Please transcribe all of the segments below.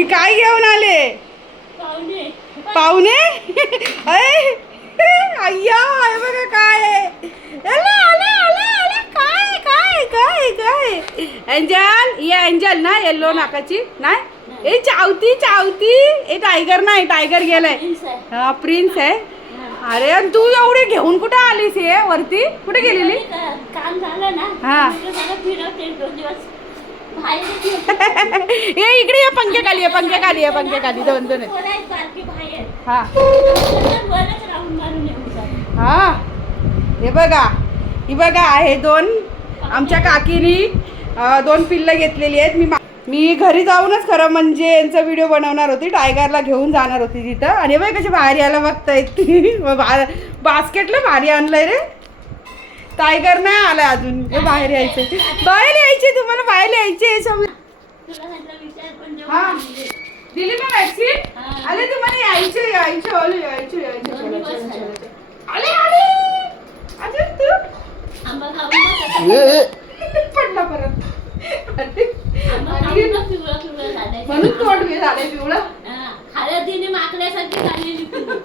ही काय घेऊन आले? पाहुणे. पाहुणे? अय अय्या बघा काय. काय काय काय काय? एंजल ही एंजल ना येल्लो नाकाची नाही ए चावती चावती. ए टायगर नाही टायगर गेलाय. हा प्रिन्स आहे. अरे तू एवढी घेऊन कुठे आलीस हे? वरती? कुठे गेलेली? काम झालं ना हा. दोन. ए इकडे ये पंख्याखाली ये पंख्याखाली ये पंख्याखाली. दोन दोन. आहेत. थोडं आहे बारकी बाहेर? हा. हा. हे बघा. ही बघा हे दोन. आमच्या काकीनी दोन पिल्लं घेतलेली आहेत. मी मा- घरी जाऊनच खरं म्हणजे यांचा व्हिडिओ बनवणार होती. टायगरला घेऊन जाणार होती तिथं. आणि बघ कशी बाहेर यायला बघतायत. बा बास्केटला भारी आणलंय रे. टायगर नाही आलाय अजून हे बाहेर यायचे बाहेर यायचे तुम्हाला बाहेर यायचे हा. आणले. दिली ना वॅक्सिन. आले तुम्हाला यायचे यायचे आले यायचे यायचे झाले. आले आले अजून तू. पडला परत. म्हणून तोंड बी झालंय पिवळं हा. हळदीने माकल्यासारखी झालेली पिवळी.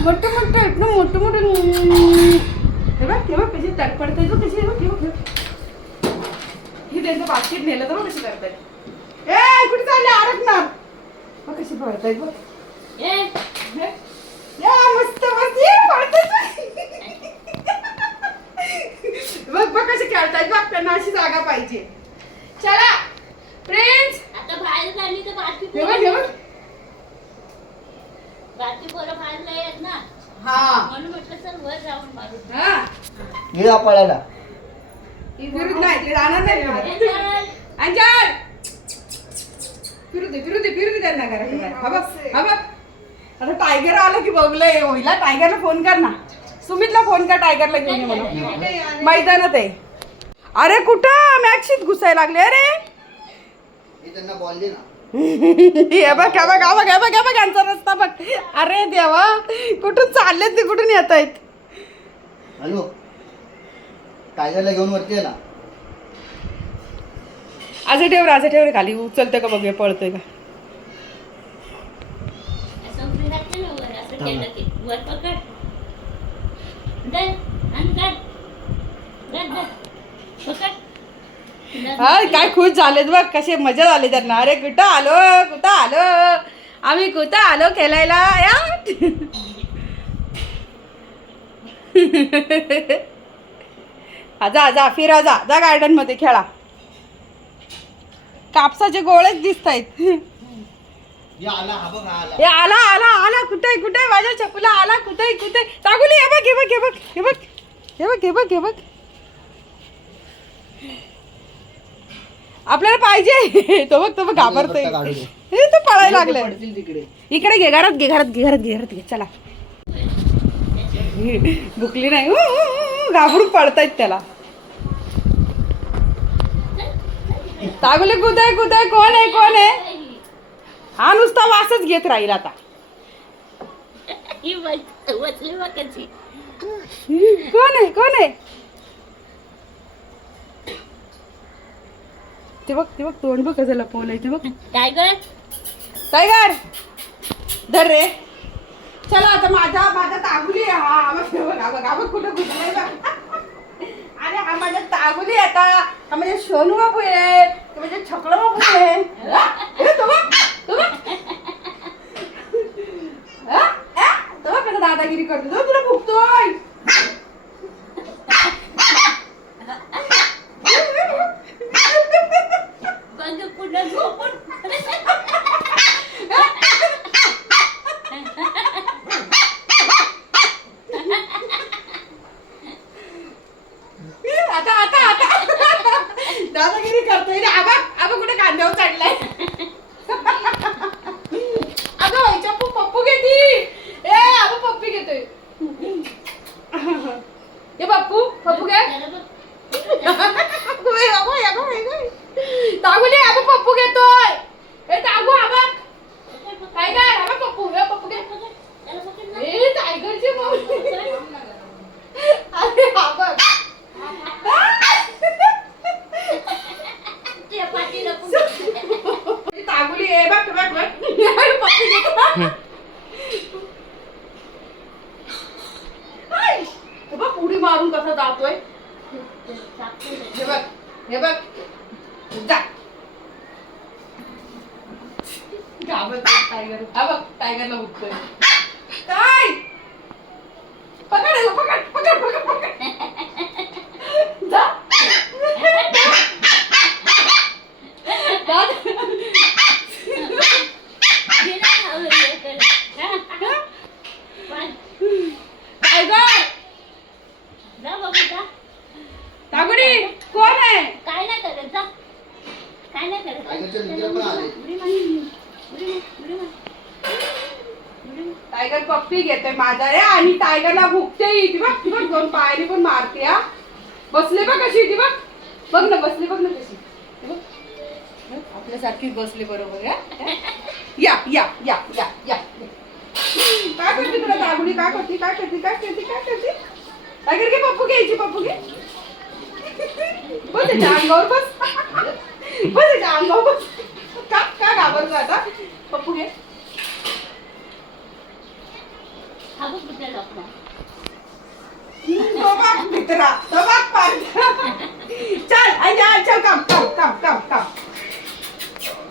मोठं मोठं आहेत ना मोठं मोठं बघ हे बघ कशी तडपडते बघ कशी बघ बघ, हे त्यांचं बास्केट नेलं तर बघ कशी करतायत ए कुठे चालले? अडकणार बघ कशी पळतायत बघ. ए, हे. या मस्त मस्त. ये पळतायत बघ बघ कशी खेळतायत. बघ त्यांना अशी जागा पाहिजे. चला. प्रिन्स आता बाहेर झाली तर बारकी हे बघ हे बघ पोरं बारकी पोरं बाहेर नाही येत ना हा म्हणून म्हटलं चल वर जाऊन मारू हा ये पळायला फिरून नाही ते राहणार नाही फिरून. चल. अंजल! फिरू दे फिरू दे फिरू दे त्यांना हा बघ हा बघ. आता टायगर आलं की बघलंय होईला. टायगरला फोन कर ना. सुमितला फोन कर टायगरला घेऊन ये मला मैदानात आहे. अरे कुठं? मॅक्सीत घुसायला लागले. अरे! त्यांना बोलले ना हे बघ बघ बघ बघ बघ यांचा रस्ता बघ. अरे देवा कुठून चाललेत ते कुठून येत आहेत हॅलो? टायगरला घेऊन वरती आहे ना. आज ठेव आज ठेव रे खाली उचलतोय का बघ हे पळतोय का? असं उभी राहते ना वर असं केलं की वर पकड. धर आणि धर. धर धर. पकड. धर. हा काय खुश झालेत बघ कसे मजा झाली त्यांना. अरे कुठं आलो कुठं आलो? आम्ही कुठं आलो खेळायला? या. हा, जा जा फिरा जा जा गार्डनमध्ये खेळा. कापसाचे गोळेच दिसत आहेत आला हा आला. आला कुठे कुठे माझ्या चकुला आला कुठे कुठे? टाकूली हे बघ हे बघ हे बघ हे बघ हे बघ हे बघ हे बघ. आपल्याला पाहिजे. तो बघ तो बघ घाबरतोय. हे तो पळायला तिकडे. इकडे घे घरात घे घरात घे घरात घे घरात घे चला. भुकली नाही. घाबरून पळतायत त्याला. तागुले कुठे कुठे कोण आहे कोण आहे? हा नुसता वासच घेत राहील आता. ही. कोण आहे कोण आहे? ते बघ ते बघ तोंड बघ कसं लपवलंय ते बघ. टायगर काय कर धर रे. चला आता माझा माझा तागुली आहे. हा बघा बघा बघ कुठं कुठं अरे हा माझा तागुली आता. हा म्हणजे सोनू बाबू आहे. म्हणजे छकड बाबू आहे हा? हे तो बघ तो बघ हा? हा? तो बघ कसा दादागिरी करतो तो तुला फुकतोय बघ पुढं झोपून आता आता आता दादागिरी करतोय रे आबा आबा कुठे कांद्यावर चढलाय अगं व्हायच्या पप्पू घेती ए आबा पप्पी घेतोय हाय! हे बघ उडी मारून कसा जातोय हे बघ हे बघ. जा. टायगर हा बघ टायगरला बघतोय काय पकड याला, पकड पकड पकड पकड जा टायगर तागुडी कोण आहे काय नाही करत जा काय नाही करत टायगरचे मित्र पण आले. उडी मार. उडी मार, उडी मार. उडी मार. टायगर पप्पी घेतोय माझा रे आणि टायगरला भुकते ही. ती बघ ती बघ दोन पायाने पण मारते हा. बसले बघ कशी ती बघ. बघ ना बसली बघ ना कशी. बघ. आपल्यासारखीच बसली बरोबर या या या या या या. काय करते तुला दागुडी काय करते? काय करते? काय करते? काय करते? टायगर घे पप्पू घ्यायची पप्पू घे. बस त्याच्या अंगावर बस. बस त्याच्या अंगावर बस. का का घाबरतो आता? पप्पू घे हा बघ कुठल्या लोकं. तो बघ मित्रा तो बघ पार्थ चल अय्या चल काम काम काम काम काम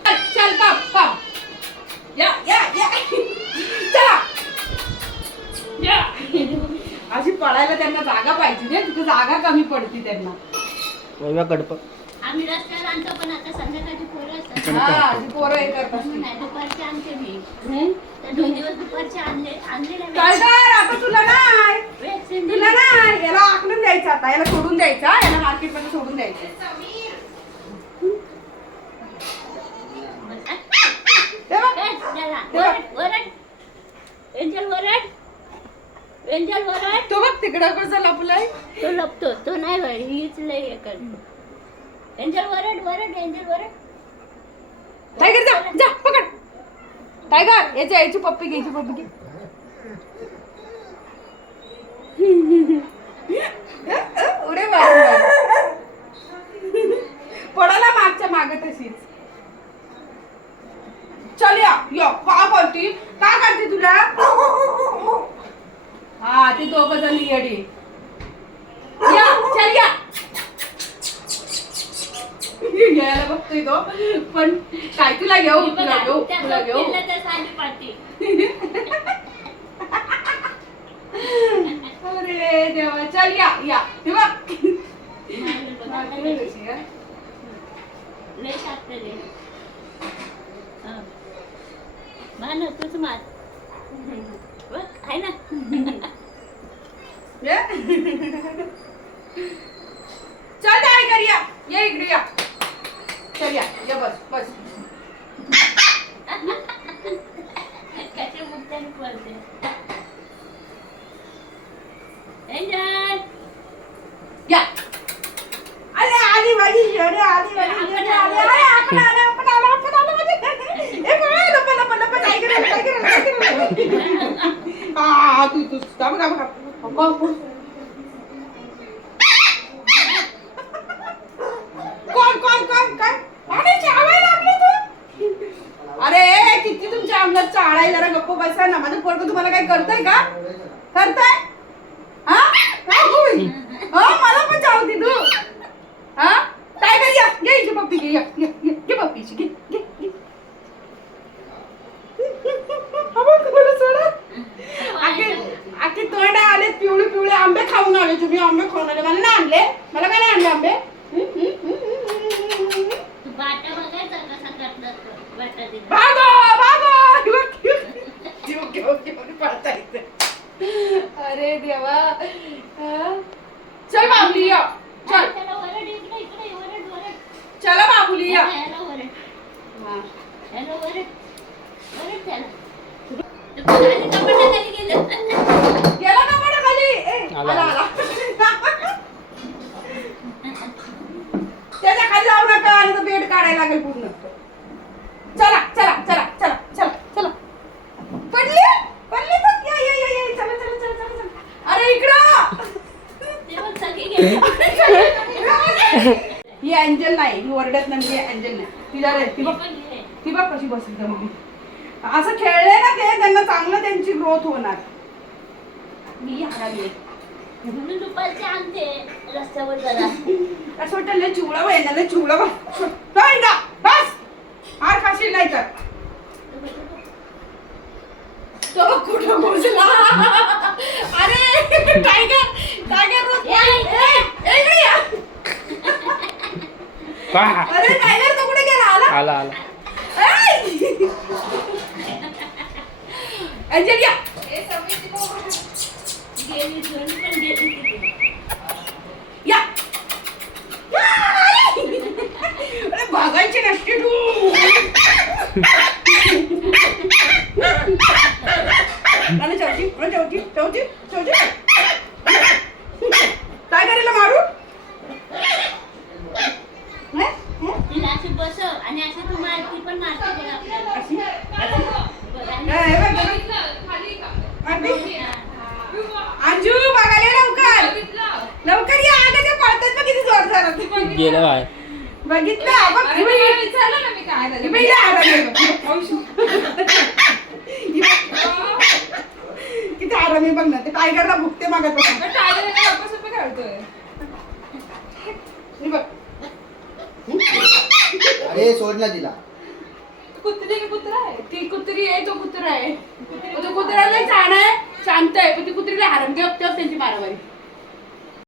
चल चल काम काम या या या. चला. या. अशी पळायला त्यांना जागा पाहिजे रे तिथे जागा कमी पडती त्यांना. कडप. आम्ही रस्त्यावर आणतो पण आता संध्याकाळची पोरं असतात अशी पोरं हे करत असतील. नाही दुपारचे आणते मी? तर दोन दिवस दुपारचे आणले आणले नाही काय काय आता तुला नाही Vaccine तुला दिली. नाही याला द्यायचं आता याला सोडून द्यायचं हा. याला मार्केटमध्ये सोडून द्यायचं ते बघ. ए, त्याला. ते बघ. वरड, वरड. एंजल वरड एंजल वरड तो बघ तिकडं कसं लपलाय तो लपतो तो नाही वरड हीच लय हे करतो एंजल वरड वरड एंजल वरड टायगर जा जा पकड. टायगर याची आईची पप्पी घ्यायची पप्पी घे. उडे मार पडाला मागच्या माग तशीच. चल या यो का करती का करते तुला? हा ती दोघ जण येडी या चल या यायला बघतोय तो. पण काय तुला घेऊ तुला घेऊ तुला घेऊ? अरे देवा चल या या. ते बघ. मारलं बघ, आता मारते लय- कशी, हा? लय टाकलेले हा. मार ना तूच मार. आहे ना? चल टायगर या. ये इकडे या. चल या या बस बस. कसे मुक्त्याने पळते. एंजल. या. अरे आली माझी शेळी आली माझी शेळी आली. अरे आपण आलो आपण आलो आपण आलो माझी ए बघा लप लप लप टायगर आलं, टायगर आलं, टायगर आलं. आ तू तू थांब थांब थांब थांब. कोण कोण कोण काय अरे चावाय लागले तू अरे किती तुमच्या आहे जरा गप्प बसा ना माझं पोरग तुम्हाला काय करतंय का? करताय? हा? काय होईल हा मला पण चावती तू. हा? काय कर या घे हिची पप्पी घे या घे घे घे पप्पीची घे घे घे. आखे तोंड आले पिवळे पिवळे आंबे खाऊन आले तुम्ही आंबे खाऊन आले. मला नाही आणले. मला काय नाही आणले आंबे. बाटा बघायचा कसा करतात. बाटा दिला भागो भागो जीव घेऊ घेऊन पळता अरे देवा. हा. चल बाबुली या. चल. त्याला इकडे इकडे चला बाबुली या. याला वरड. हा. याला वरड. वरड त्याला. तो खाली कपाटाखाली गेलं. गेला का बडा खाली ए, आला, आला आला. त्याच्याखाली जाऊ नका आणि तो बेड काढायला लागेल पूर्ण. चला चला चला चला पडली पडली तर या या या या चला चला चला चला चला अरे इकडं ते बघ सगळी गेली. ही अँजल नाही ही ओरडत नाही ही अँजल नाही. तिला रे ती बघ. ती बघ कशी बसली त्या मुली. असं खेळले ना ते त्यांना चांगलं त्यांची ग्रोथ होणार. मी हाराली म्हणून दुपारचे आणते रस्त्यावर जरा. असं वाटतं लय चिवळा बा येणार लय नाही ना बस. हार खाशील नाही तर. तो कुठं पोहोचला अरे टायगर टायगर रोज- ए, ए, ए, इकडे या. पहा. अरे टायगर तो कुठे गेला आला आला आला ऐ! अंजली या. गेली दोन्ही पण गेली तिथे. या अरे भागायची नसते तू आणि आणि काय करेल मारू? हे? हे? हे, हे? अंजू बघायला लवकर. लवकर या. अगं ते पळतात बघ किती जोर गेलं बाय बघितलं बघ ही बाई- ही बाई लय आरामी आहे बघ. ही बाई- आरामी बघ ना ते टायगरला भुकते मागत बघ. अरे सोड ना तिला कुत्री की कुत्रा आहे? ती कुत्री आहे तो कुत्रा आहे. तो कुत्र्याला छान आहे शांत आहे. पण ती कुत्रीला हरम ठेव त्यांची मारामारी.